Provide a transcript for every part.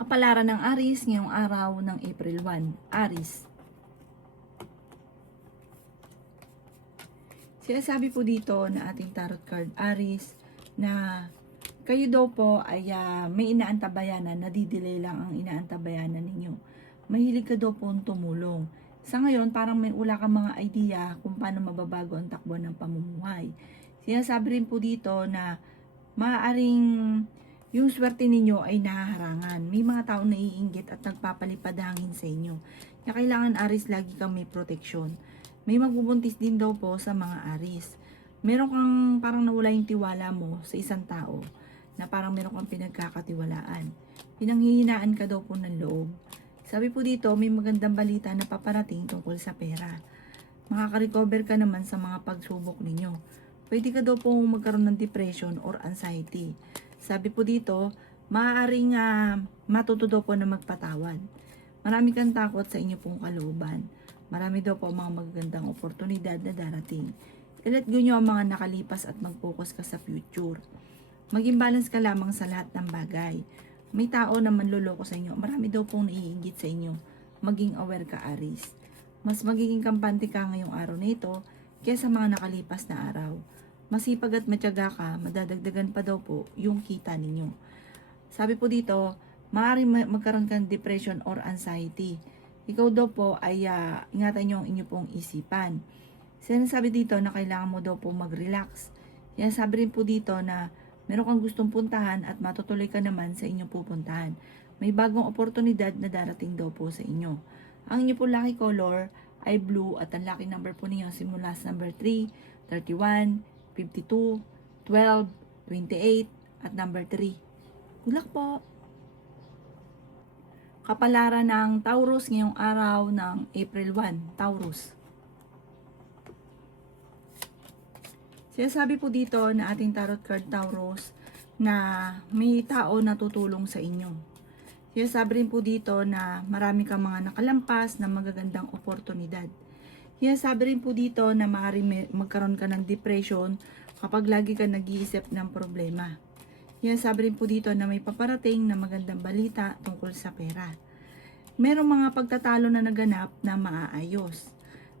Kapalaran ng Aries ngayong araw ng April 1. Aries. Sinasabi po dito na ating tarot card Aries na kayo daw po ay may inaantabayanan, nadidelay lang ang inaantabayanan ninyo. Mahilig ka daw po tumulong. Sa ngayon, parang may ula kang mga idea kung paano mababago ang takbo ng pamumuhay. Sinasabi rin po dito na maaaring yung swerte ninyo ay nahaharangan. May mga tao na iinggit at nagpapalipad hangin sa inyo. Kaya kailangan Aries lagi kang may proteksyon. May magbubuntis din daw po sa mga Aries. Meron kang parang nawala yung tiwala mo sa isang tao na parang meron kang pinagkakatiwalaan. Pinanghihinaan ka daw po ng loob. Sabi po dito, may magandang balita na paparating tungkol sa pera. Makaka-recover ka naman sa mga pagsubok ninyo. Pwede ka daw po magkaroon ng depression or anxiety. Sabi po dito, maaaring matuto daw po na magpatawad. Marami kang takot sa inyo pong kalooban. Marami daw po mga magagandang oportunidad na darating. I-let go nyo ang mga nakalipas at mag-focus ka sa future. Maging balance ka lamang sa lahat ng bagay. May tao na manloloko sa inyo. Marami daw pong naiinggit sa inyo. Maging aware ka, Aries. Mas magiging kampante ka ngayong araw na ito kaysa mga nakalipas na araw. Masipag at matyaga ka, madadagdagan pa daw po yung kita ninyo. Sabi po dito, maaaring magkaroon kang depression or anxiety. Ikaw daw po ay ingatan nyo ang inyo pong isipan. Sinasabi dito na kailangan mo daw po mag-relax. Kaya sabi rin po dito na meron kang gustong puntahan at matutuloy ka naman sa inyong pupuntahan. May bagong oportunidad na darating daw po sa inyo. Ang inyo po lucky color ay blue at ang lucky number po ninyo simula sa number 3, 31, 52, 12, 28 at number 3. Good luck po! Kapalaran ng Taurus ngayong araw ng April 1. Taurus. Sinasabi po dito na ating tarot card Taurus na may tao na tutulong sa inyo. Sinasabi rin po dito na marami kang mga nakalampas na magagandang oportunidad. Sinasabi rin po dito na maaaring magkaroon ka ng depression kapag lagi ka nag-iisip ng problema. Sinasabi rin po dito na may paparating na magandang balita tungkol sa pera. Merong mga pagtatalo na naganap na maaayos.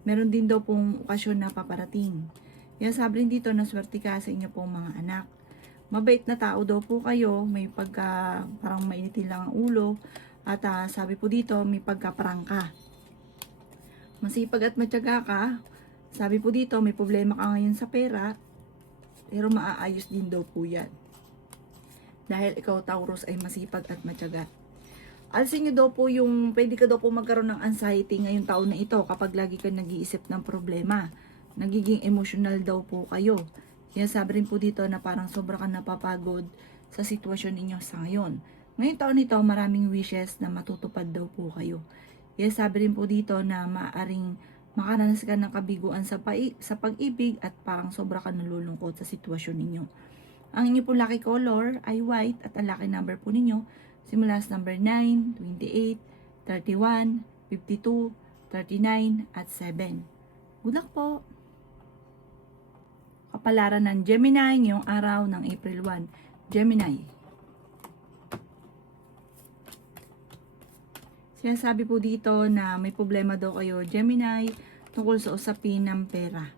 Meron din daw pong okasyon na paparating. Sinasabi rin dito na swerte ka sa inyo pong mga anak. Mabait na tao daw po kayo, may parang mainitin lang ang ulo. At sabi po dito, may pagkaprangka. Masipag at matyaga ka. Sabi po dito, may problema ka ngayon sa pera. Pero maaayos din daw po yan. Dahil ikaw Taurus ay masipag at matyaga. Alsin nyo daw po yung, pwede ka daw po magkaroon ng anxiety ngayong taon na ito kapag lagi ka nag-iisip ng problema. Nagiging emotional daw po kayo. Kaya sabi rin po dito na parang sobra ka napapagod sa sitwasyon ninyo sa ngayon. Ngayong taon nito, maraming wishes na matutupad daw po kayo. Kaya sabi rin po dito na maaaring makaranas ka ng kabiguan sa pag-ibig at parang sobra ka nalulungkot sa sitwasyon ninyo. Ang inyo po lucky color ay white at ang lucky number po ninyo simula sa number 9, 28, 31, 52, 39 at 7. Good luck po! Kapalaran ng Gemini ngayong araw ng April 1. Gemini. Sinasabi po dito na may problema daw kayo, Gemini, tungkol sa usapin ng pera.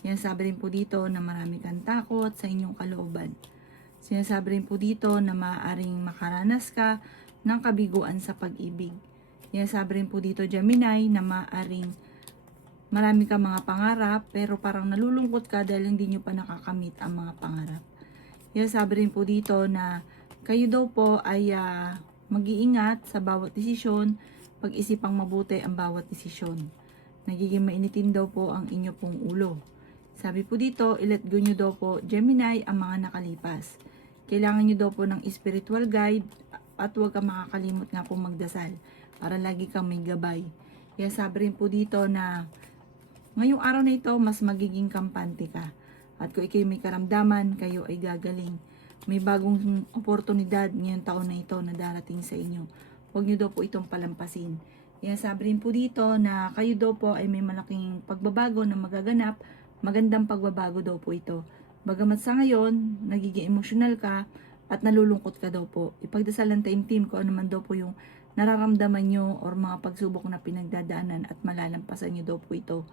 Sinasabi rin po dito na marami kang takot sa inyong kalooban. Sinasabi rin po dito na maaaring makaranas ka ng kabiguan sa pag-ibig. Sinasabi rin po dito, Gemini, na maaaring marami kang mga pangarap pero parang nalulungkot ka dahil hindi nyo pa nakakamit ang mga pangarap. Sinasabi rin po dito na kayo daw po ay mag-iingat sa bawat desisyon, pag-isipang mabuti ang bawat desisyon. Nagiging mainitin daw po ang inyo pong ulo. Sabi po dito, i-let go nyo daw po, Gemini, ang mga nakalipas. Kailangan nyo daw po ng spiritual guide at huwag kang makakalimot nga po magdasal para lagi kang may gabay. Kaya sabi rin po dito na ngayong araw na ito, mas magiging kampante ka. At kung ikaw may karamdaman, kayo ay gagaling. May bagong oportunidad ngayong taon na ito na darating sa inyo. Huwag nyo daw po itong palampasin. Kaya sabi rin po dito na kayo daw po ay may malaking pagbabago na magaganap. Magandang pagbabago daw po ito. Bagamat sa ngayon, nagiging emotional ka, at nalulungkot ka daw po. Ipagdasal ng taimtim ko ano man daw po yung nararamdaman nyo or mga pagsubok na pinagdadaanan at malalampasan nyo daw po ito.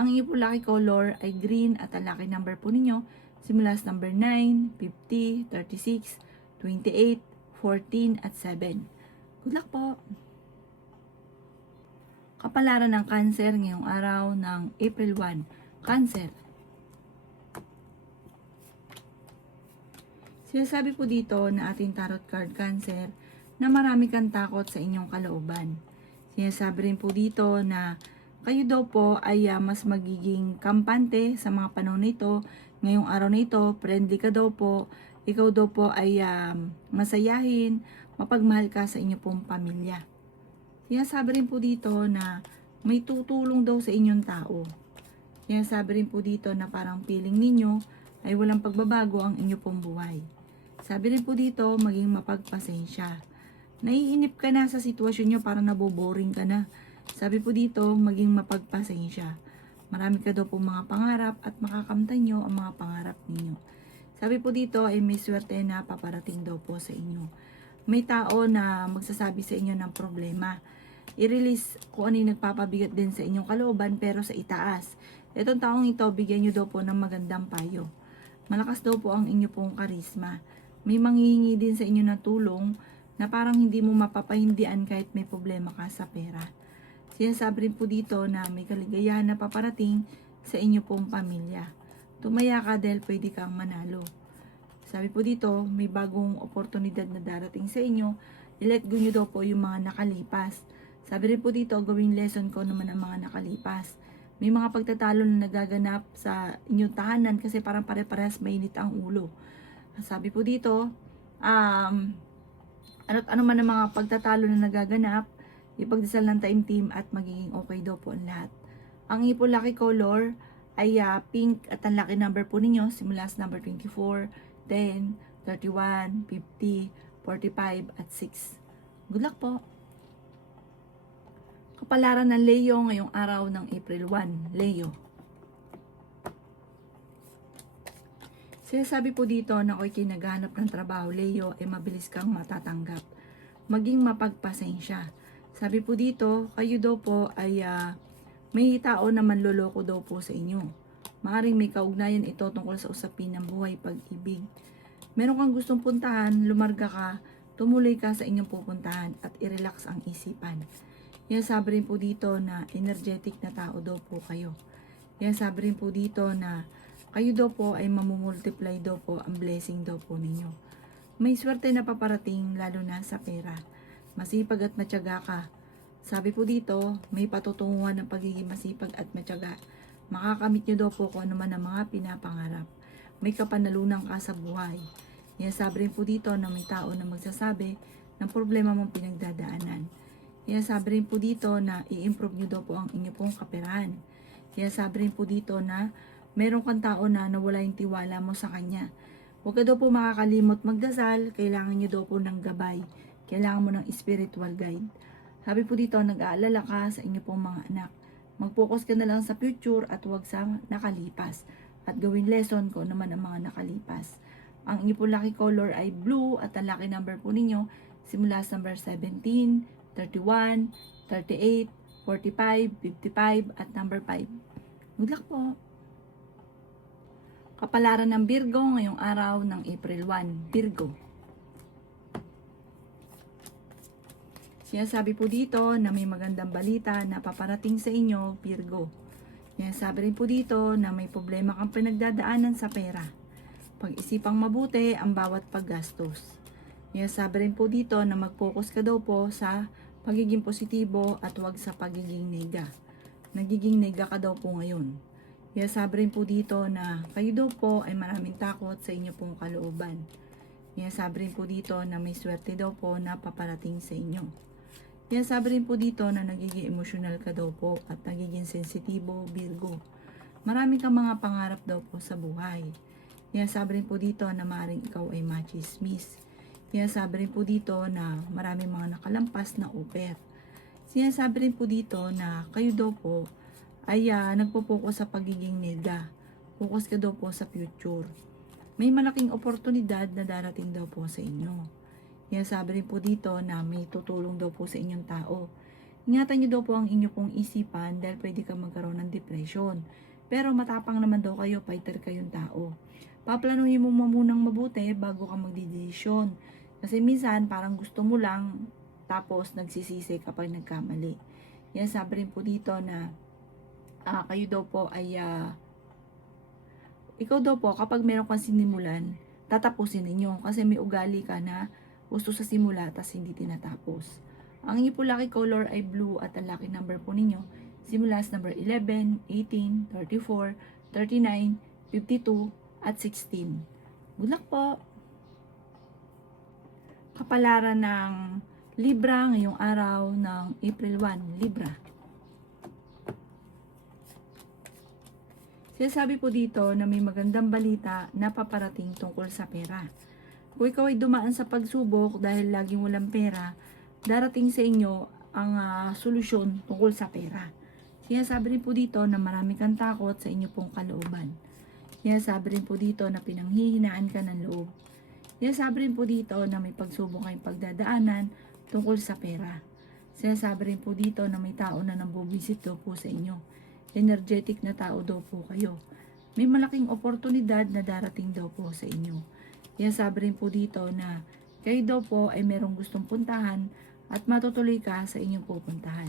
Ang inyo po lucky color ay green at ang lucky number po ninyo simula sa number 9, 50, 36, 28, 14 at 7. Good luck po! Kapalaran ng Cancer ngayong araw ng April 1. Cancer. Sinasabi po dito na ating tarot card Cancer na marami kang takot sa inyong kalooban. Sinasabi rin po dito na kayo daw po ay mas magiging kampante sa mga panahon nito. Ngayong araw na ito, friendly ka daw po. Ikaw daw po ay masayahin, mapagmahal ka sa inyong pong pamilya. Sinasabi rin po dito na may tutulong daw sa inyong tao. Sinasabi rin po dito na parang feeling ninyo ay walang pagbabago ang inyong pong buhay. Sabi rin po dito, maging mapagpasensya. Naiinip ka na sa sitwasyon nyo, parang naboboring ka na. Sabi po dito, maging mapagpasensya. Marami ka daw po mga pangarap at makakamtan nyo ang mga pangarap ninyo. Sabi po dito ay may swerte na paparating daw po sa inyo. May tao na magsasabi sa inyo ng problema. I-release kung ano yung nagpapabigat din sa inyong kalooban pero sa itaas. Itong taong ito, bigyan nyo daw po ng magandang payo. Malakas daw po ang inyo pong karisma. May manghihingi din sa inyo ng tulong na parang hindi mo mapapahindian kahit may problema ka sa pera. Sinasabi rin po dito na may kaligayahan na paparating sa inyo pong pamilya. Tumaya ka dahil pwede kang manalo. Sabi po dito, may bagong oportunidad na darating sa inyo. I-let go nyo daw po yung mga nakalipas. Sabi rin po dito, gawing lesson ko naman ang mga nakalipas. May mga pagtatalo na nagaganap sa inyong tahanan kasi parang pare-parehas mainit ang ulo. Sabi po dito, ano man ang mga pagtatalo na nagaganap, ipagdasal ng taimtim at magiging okay daw po ang lahat. Ang ipo lucky color ay pink at ang lucky number po ninyo simula sa number 24, 10, 31, 50, 45 at 6. Good luck po! Kapalaran ng Leo ngayong araw ng April 1. Leo. Sinasabi po dito na kung ikay naghahanap ng trabaho, Leo, ay mabilis kang matatanggap. Maging mapagpasensya. Sabi po dito, kayo daw po ay may tao na manloloko daw po sa inyo. Maaring may kaugnayan ito tungkol sa usapin ng buhay, pag-ibig. Meron kang gustong puntahan, lumarga ka, tumuloy ka sa inyong pupuntahan at i-relax ang isipan. Yan sabi rin po dito na energetic na tao daw po kayo. Yan sabi rin po dito na kayo daw po ay mamumultiply daw po ang blessing daw po ninyo. May swerte na paparating lalo na sa pera. Masipag at matyaga ka. Sabi po dito, may patutunguhan ng pagiging masipag at matyaga. Makakamit nyo daw po kung ano man ang mga pinapangarap. May kapanalunan ka sa buhay. Yan sabi rin po dito na may tao na magsasabi ng problema mong pinagdadaanan. Yan sabi rin po dito na i-improve nyo daw po ang inyo pong kaperahan. Yan sabi rin po dito na meron kang tao na nawala yung tiwala mo sa kanya. Huwag ka daw po makakalimot magdasal, kailangan nyo daw po ng gabay. Kailangan mo ng spiritual guide. Sabi po dito, nag-aalala ka sa inyo pong mga anak. Mag-focus ka na lang sa future at huwag sa nakalipas. At gawin lesson ko naman ang mga nakalipas. Ang inyo po lucky color ay blue at ang lucky number po ninyo simula sa number 17, 31, 38, 45, 55 at number 5. Good luck po! Kapalaran ng Virgo ngayong araw ng April 1. Virgo. Sinasabi po dito na may magandang balita na paparating sa inyo, Virgo. Sinasabi rin po dito na may problema kang pinagdadaanan sa pera. Pag-isipang mabuti ang bawat paggastos. Sinasabi rin po dito na mag-focus ka daw po sa pagiging positibo at huwag sa pagiging nega. Nagiging nega ka daw po ngayon. Sabi rin po dito na kayo daw po ay maraming takot sa inyo pong kalooban. Sabi rin po dito na may swerte daw po na paparating sa inyo. Sabi rin po dito na nagiging emosyonal ka daw po at nagiging sensitibo, Virgo. Marami kang mga pangarap daw po sa buhay. Sabi rin po dito na maaaring ikaw ay machismis. Sabi rin po dito na maraming mga nakalampas na offer. Sinasabi rin po dito na kayo daw po ay nagpo-focus sa pagiging nega. Focus ka daw po sa future. may malaking oportunidad na darating daw po sa inyo. Yan sabi rin po dito na may tutulong daw po sa inyong tao. Ingatan nyo daw po ang inyo pong isipan dahil pwede ka magkaroon ng depression. Pero matapang naman daw kayo, fighter kayong tao. Paplanuhin mo munang mabuti bago ka magdidesisyon. Kasi minsan parang gusto mo lang tapos nagsisisi kapag nagkamali. Yan sabi rin po dito na kayo daw po ay ikaw daw po kapag meron kang sinimulan, tatapusin ninyo kasi may ugali ka na gusto sa simula tas hindi tinatapos. Ang inyo po lucky color ay blue at ang lucky number po ninyo simula sa number 11, 18, 34, 39, 52 at 16. Good luck po! Kapalaran ng Libra ngayong araw ng April 1, Libra. Sinasabi po dito na may magandang balita na paparating tungkol sa pera. Kung ikaw ay dumaan sa pagsubok dahil laging walang pera, darating sa inyo ang solusyon tungkol sa pera. Sinasabi rin po dito na marami kang takot sa inyo pong kalooban. Sinasabi rin po dito na pinanghihinaan ka ng loob. Sinasabi rin po dito na may pagsubok kayong pagdadaanan tungkol sa pera. Sinasabi rin po dito na may tao na nambubisit daw po sa inyo. Energetic na tao daw po kayo. May malaking oportunidad na darating daw po sa inyo. Yan sabi rin po dito na kayo daw po ay merong gustong puntahan at matutuloy ka sa inyong pupuntahan.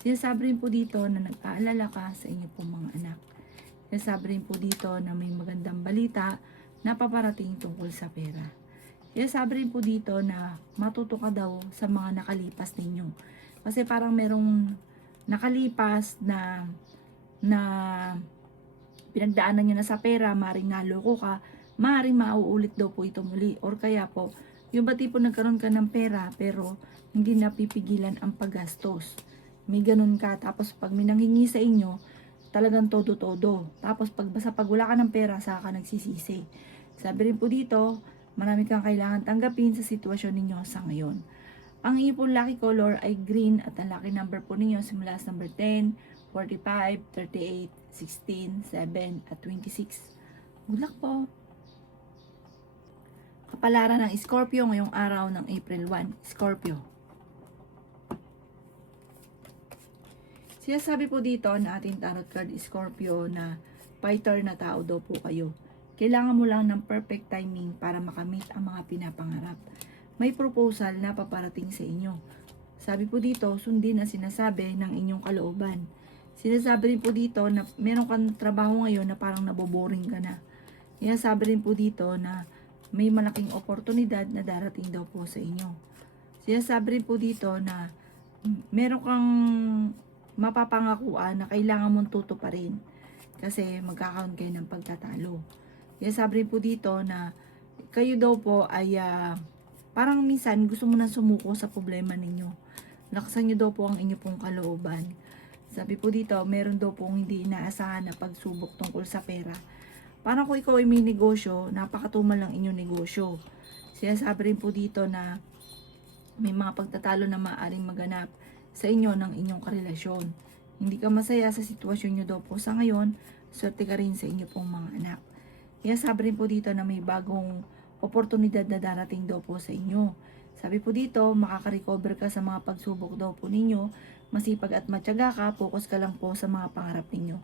Sinasabi rin po dito na nag-aalala ka sa inyong pong mga anak. Sinasabi rin po dito na may magandang balita na paparating tungkol sa pera. Sinasabi rin po dito na matuto ka daw sa mga nakalipas ninyo. Kasi parang merong nakalipas na pinagdaanan nyo na sa pera, maring naloko ka, maring mauulit daw po ito muli. Or kaya po, yung ba tipo nagkaroon ka ng pera pero hindi napipigilan ang paggastos. May ganun ka, tapos pag may nanghingi sa inyo, talagang todo-todo. Tapos pag wala ka ng pera, saka ka nagsisisi. Sabi rin po dito, marami kang kailangan tanggapin sa sitwasyon ninyo sa ngayon. Ang inyo pong lucky color ay green at ang lucky number po ninyo simula sa number 10, 45, 38, 16, 7 at 26. Good luck po! Kapalaran ng Scorpio ngayong araw ng April 1. Scorpio. Sinasabi po dito na ating tarot card Scorpio na fighter na tao daw po kayo. Kailangan mo lang ng perfect timing para makamit ang mga pinapangarap. May proposal na paparating sa inyo. Sabi po dito, sundin ang sinasabi ng inyong kalooban. Sinasabi rin po dito na meron kang trabaho ngayon na parang naboboring ka na. Sinasabi rin po dito na may malaking oportunidad na darating daw po sa inyo. Sinasabi rin po dito na meron kang mapapangakuan na kailangan mong tutuparin kasi magkakaroon kayo ng pagtatalo. Sinasabi rin po dito na kayo daw po ay parang minsan gusto mo nang sumuko sa problema ninyo. Lakasan nyo daw po ang inyo pong kalooban. Sabi po dito, meron daw pong hindi inaasahan na pagsubok tungkol sa pera. Parang kung ikaw ay may negosyo, napakatumal lang inyong negosyo. Sinasabi rin po dito na may mga pagtatalo na maaaring maganap sa inyo ng inyong karelasyon. Hindi ka masaya sa sitwasyon nyo daw po sa ngayon, swerte ka rin sa inyo pong mga anak. Sinasabi rin po dito na may bagong oportunidad na darating daw po sa inyo. Sabi po dito, makaka-recover ka sa mga pagsubok daw po ninyo, masipag at matyaga ka, focus ka lang po sa mga pangarap ninyo.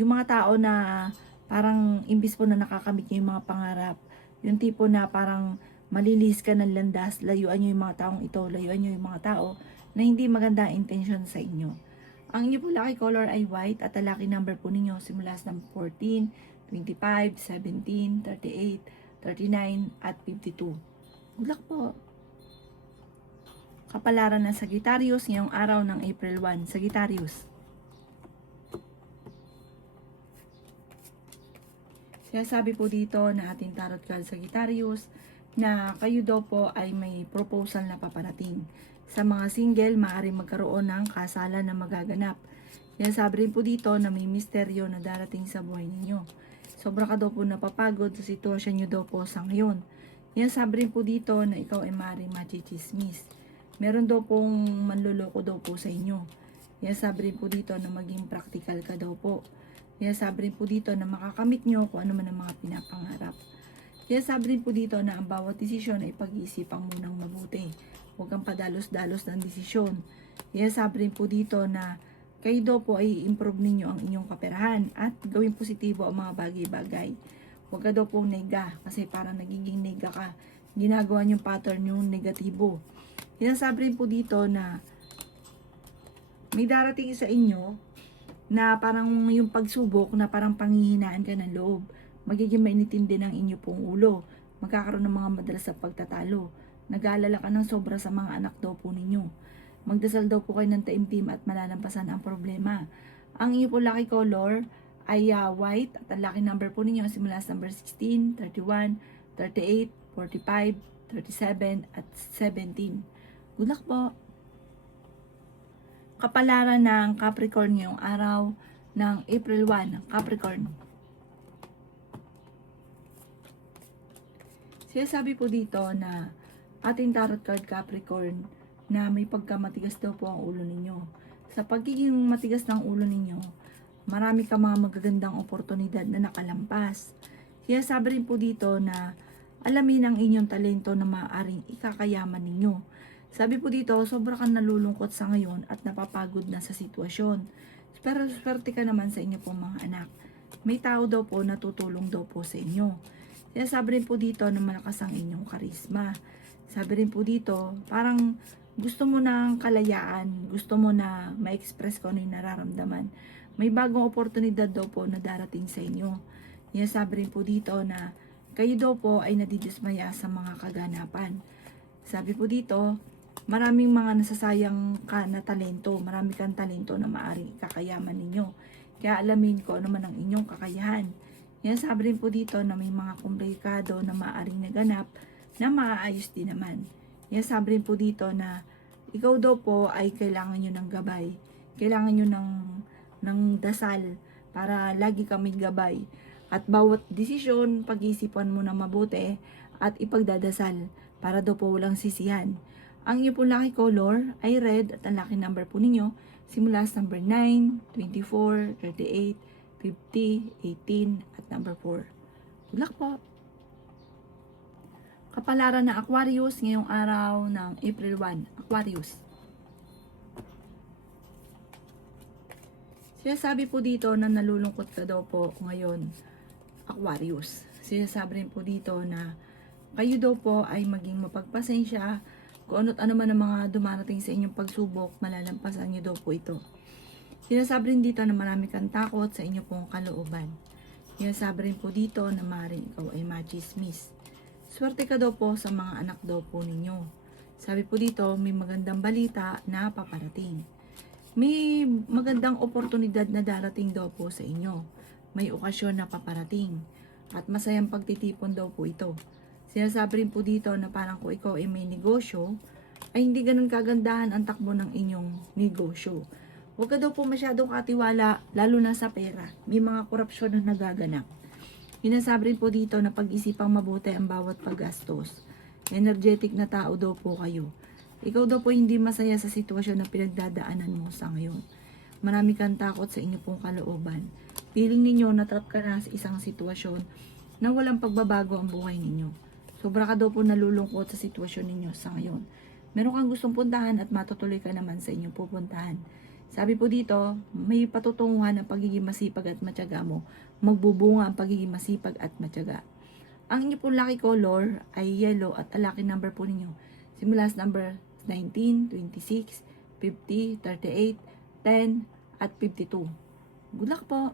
Yung mga tao na parang imbis po na nakakamit nyo yung mga pangarap, yung tipo na parang malilis ka ng landas, layuan nyo yung mga taong ito, layuan nyo yung mga tao na hindi maganda ang intention sa inyo. Ang inyo po lucky color ay white at ang lucky number po ninyo simula sa number 14, 25, 17, 38, 39 at 52. Good luck po! Kapalaran ng Sagittarius ngayong araw ng April 1. Sagittarius. Sinasabi po dito na ating tarot card Sagittarius na kayo daw po ay may proposal na paparating. Sa mga single, maaaring magkaroon ng kasalan na magaganap. Sinasabi rin po dito na may misteryo na darating sa buhay ninyo. Sobra ka daw po napapagod sa sitwasyon nyo daw po sa ngayon. Sinasabi rin po dito na ikaw ay maaaring machichismis. Meron daw pong manloloko daw po sa inyo. Sinasabi rin po dito na maging practical ka daw po. Sinasabi rin po dito na makakamit nyo kung ano man ang mga pinapangarap. Kaya sabi rin po dito na ang bawat desisyon ay pag-iisipan munang mabuti. Huwag kang padalos-dalos ng desisyon. Kaya sabi rin po dito na kayo daw po ay improve ninyo ang inyong kaperahan at gawing positibo ang mga bagay-bagay. Huwag ka daw po nega kasi parang nagiging nega ka. Ginagawa niyong pattern yung negatibo. Kaya sabi rin po dito na may darating sa inyo na parang yung pagsubok na parang panghihinaan ka ng loob. Magiging mainitin din ang inyo pong ulo. Magkakaroon ng mga madalas sa pagtatalo. Nag-aalala ka ng sobra sa mga anak daw po ninyo. Magdasal daw po kayo ng taimtim at malalampasan ang problema. Ang inyo po lucky color ay white at ang lucky number po ninyo simula sa number 16, 31, 38, 45, 37 at 17. Good luck po! Kapalaran ng Capricorn ngayong araw ng April 1, Capricorn. Sinasabi po dito na ating tarot card Capricorn na may pagkamatigas daw po ang ulo ninyo. Sa pagiging matigas ng ulo ninyo, marami ka mga magagandang oportunidad na nakalampas. Kaya sabi rin po dito na alamin ang inyong talento na maaaring ikakayaman ninyo. Sabi po dito, sobra kang nalulungkot sa ngayon at napapagod na sa sitwasyon. Pero swerte ka naman sa inyo po mga anak. May tao daw po na tutulong daw po sa inyo. Kaya sabi rin po dito na malakas ang inyong karisma. Sabi rin po dito, parang gusto mo ng kalayaan, gusto mo na ma-express ko ano yung nararamdaman. May bagong oportunidad daw po na darating sa inyo. Kaya sabi rin po dito na kayo daw po ay nadidismaya sa mga kaganapan. Sabi po dito, maraming mga nasasayang ka na talento, marami kang talento na maaaring ikakayaman ninyo. Kaya alamin ko ano man ang inyong kakayahan. Kaya sabi rin po dito na may mga komplikado na maaaring naganap na maaayos din naman. Kaya sabi rin po dito na ikaw daw po ay kailangan nyo ng gabay. Kailangan nyo ng dasal para lagi kami gabay. At bawat desisyon, pag-iisipan mo na mabuti at ipagdadasal para daw po walang sisihan. Ang inyo po lucky color ay red at ang lucky number po ninyo simula sa number 9, 24, 38, 50, 18 at number 4. Good luck po! Kapalaran ng Aquarius ngayong araw ng April 1. Aquarius. Sinasabi po dito na nalulungkot ka daw po ngayon, Aquarius. Sinasabi rin po dito na kayo daw po ay maging mapagpasensya kung ano't ano man ang mga dumarating sa inyong pagsubok, malalampasan niyo daw po ito. Sinasabi rin dito na marami kang takot sa inyong pong kalooban. Sinasabi rin po dito na maaaring ikaw ay machismis. Swerte ka daw po sa mga anak daw po ninyo. Sabi po dito, may magandang balita na paparating. May magandang oportunidad na darating daw po sa inyo. May okasyon na paparating. At masayang pagtitipon daw po ito. Sinasabi rin po dito na parang kung ikaw ay may negosyo, ay hindi ganun kagandahan ang takbo ng inyong negosyo. Huwag ka daw po masyadong katiwala, lalo na sa pera. May mga korupsyon na nagaganap. Sinasabi rin po dito na pag-isipang mabuti ang bawat paggastos. Energetic na tao daw po kayo. Ikaw daw po hindi masaya sa sitwasyon na pinagdadaanan mo sa ngayon. Marami kang takot sa inyo pong kalooban. Feeling ninyo natrap ka na sa isang sitwasyon na walang pagbabago ang buhay ninyo. Sobra ka daw po nalulungkot sa sitwasyon ninyo sa ngayon. Meron kang gustong puntahan at matutuloy ka naman sa inyong pupuntahan. Sabi po dito, may patutunguhan ang pagiging masipag at matyaga mo. Magbubunga ang pagiging masipag at matyaga. Ang inyo po lucky color ay yellow at ang lucky number po ninyo simula sa number 19, 26, 50, 38, 10 at 52. Good luck po!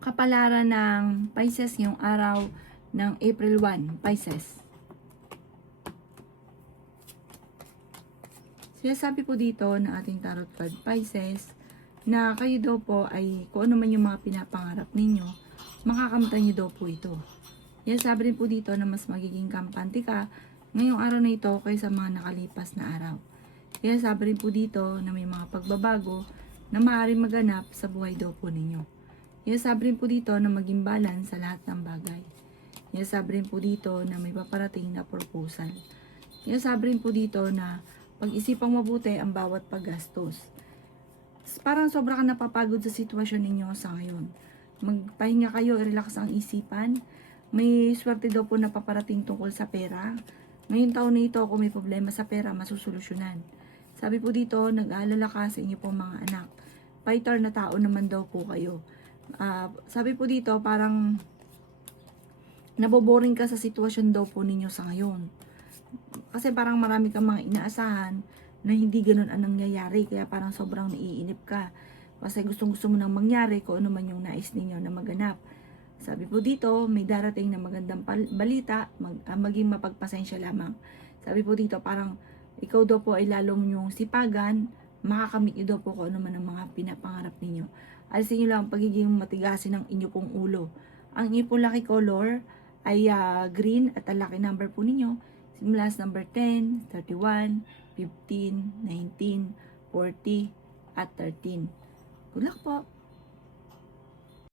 Kapalaran ng Pisces ngayong araw ng April 1, Pisces. Sinasabi po dito na ating tarot card Pisces na kayo daw po ay kung ano man yung mga pinapangarap ninyo, makakamtan nyo daw po ito. Yan sabi rin po dito na mas magiging kampante ka ngayong araw na ito kaysa mga nakalipas na araw. Kaya sabi rin po dito na may mga pagbabago na maaaring maganap sa buhay daw po ninyo. Kaya sabi rin po dito na maging balance sa lahat ng bagay. Kaya sabi rin po dito na may paparating na proposal. Kaya sabi rin po dito na pag-isipang mabuti ang bawat paggastos. Parang sobra ka napapagod sa sitwasyon ninyo sa ngayon. magpahinga kayo, relax ang isipan. May swerte daw po na paparating tungkol sa pera. Ngayong taon na ito, kung may problema sa pera, masusolusyonan. Sabi po dito, nag-aalala ka sa inyo pong mga anak. Fighter na tao naman daw po kayo. Sabi po dito, parang naboboring ka sa sitwasyon daw po ninyo sa ngayon. Kasi parang marami kang mga inaasahan na hindi ganun ang nangyayari. Kaya parang sobrang naiinip ka. Kasi gustong-gusto mo nang mangyari kung ano man yung nais ninyo na maganap. Sabi po dito, may darating na magandang balita, maging mapagpasensya lamang. Sabi po dito, parang ikaw daw po ay lalong yung sipagan, makakamit nyo daw po kung ano man ang mga pinapangarap ninyo. Alisin nyo lang ang pagiging matigasin ng inyo pong ulo. Ang inyo pong lucky color ay green at ang lucky number po ninyo, simula sa number 10, 31, 15, 19, 40, at 13. Good luck po!